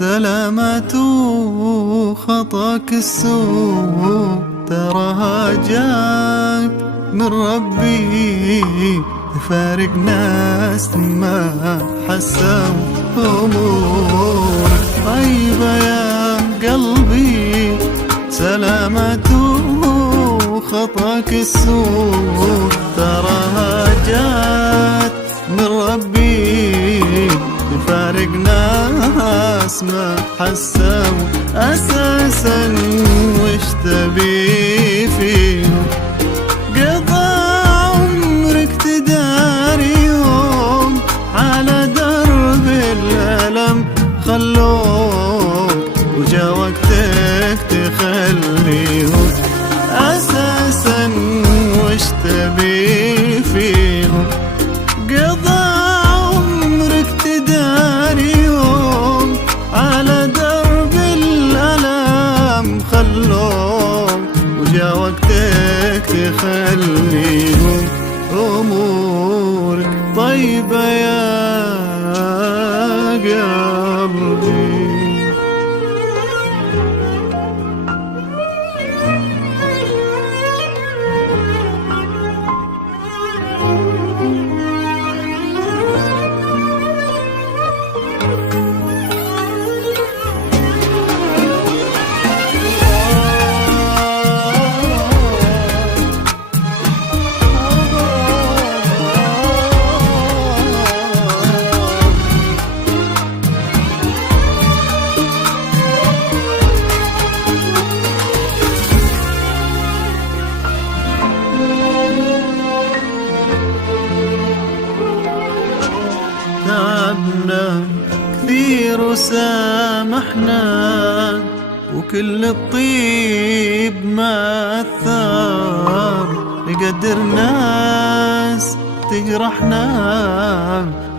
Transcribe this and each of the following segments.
سلامة خطاك السوء تراها جاك من ربي، تفارق ناس ما حسوا أمور طيبة يا قلبي. سلامة خطاك السوء تراها جات من ربي، تفارق ناس ما حسوا أساسا وش تبي فيهم. قضى عمرك تداري يوم على درب الألم خلوك، وجا وقتك تخليهم أساسا وش تبي فيهم. قضى عمرك تداري يوم على درب الألم خلوك، وجا وقتك تخليهم أمورك طيبة يا قلبي. تعبنا كثير وسامحنا، وكل الطيب ما أثر. يقدر ناس تجرحنا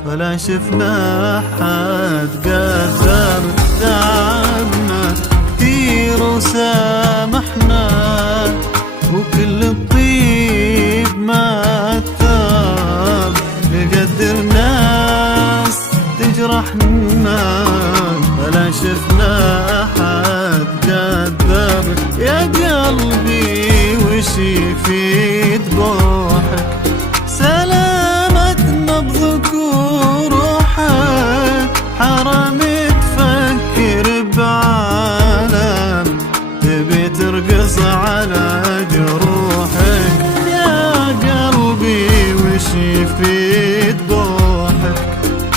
ولا شفنا حد قدر. تعبنا كثير وسامحنا، وكل الطيب ما أثر. يقدر ناس تجرحنا ولا شفنا أحد قدر. يا قلبي وش يفيد بروحك، سلامة نبضك وروحك. حرام تفكر بعالم تبي ترقص على جروحك. يا قلبي وش يفيد بروحك،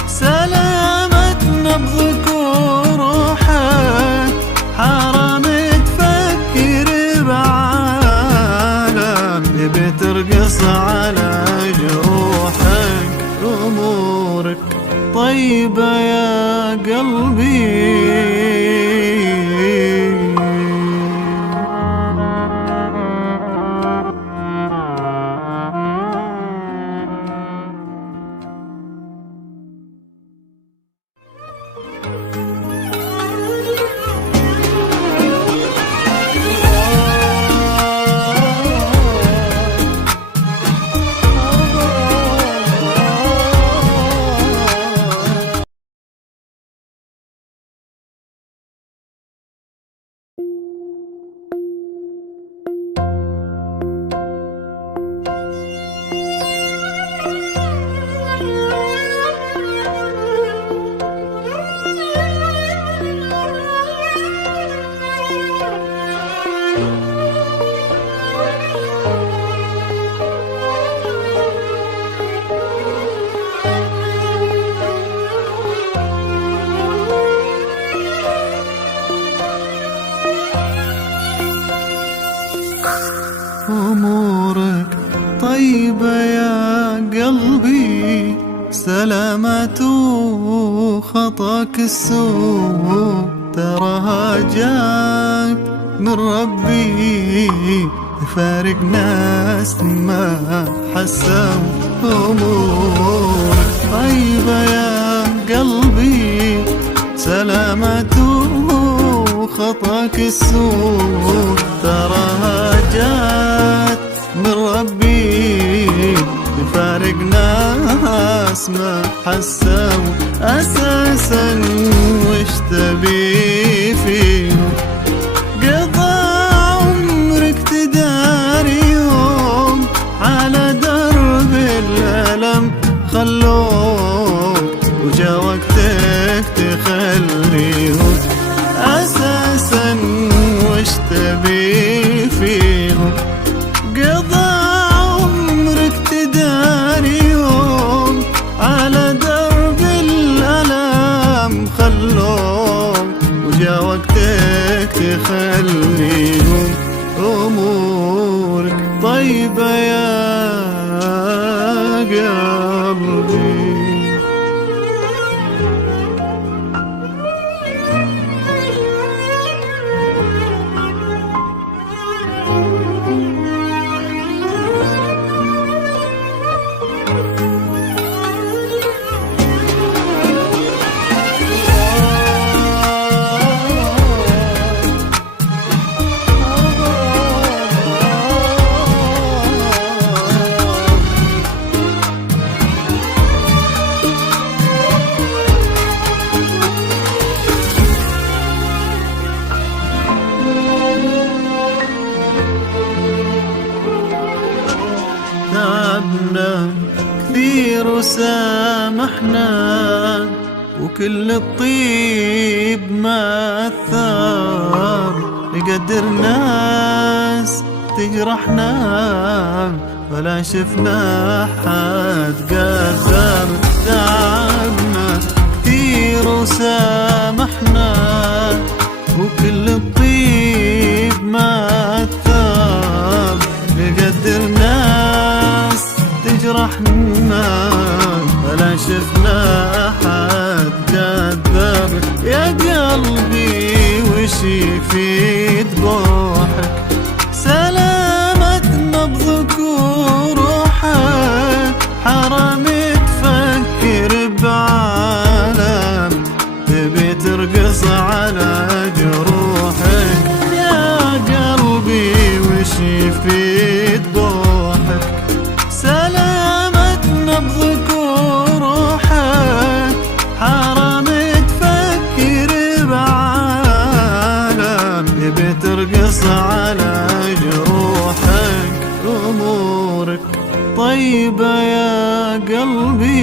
سلامة نبضك وروحك. حرام تفكر بعالم تبي ترقص على جروحك. أمورك طيبة يا قلبي. أمورك طيبة يا قلبي. سلامة خطاك السوء تراها جاك من ربي، تفارق ناس ما حسوا أمورك طيبة يا قلبي. سلامة خطاك السوء تراها جات من ربي، تفارق ناس ما حسوا أساسا وش تبي فيهم. قضى عمرك تداري يوم على درب الألم خلوك، وجا وقتك تخليهم. أساسا وش تبي فيهم؟ قضى عمرك تداري يوم على درب الألم خلوك، وجا وقتك تخليهم. أمورك طيبة يا قلبي. تعبنا كثير وسامحنا، وكل الطيب ما أثر. نقدر ناس تجرحنا ولا شفنا حد قدر. تعبنا كثير وسامحنا، وكل الطيب ما أثر. نقدر ناس تجرحنا ولا شفنا أحد قدر. يا قلبي وش يفيد بوحك؟ سلامة نبضك وروحك، حرام تفكر بعالم تبي ترقص على جروحك. يا قلبي وش يفيد بوحك؟ سلامة نبضك وروحك، حرام تفكر بعالم تبي ترقص على جروحك. أمورك طيبة يا قلبي.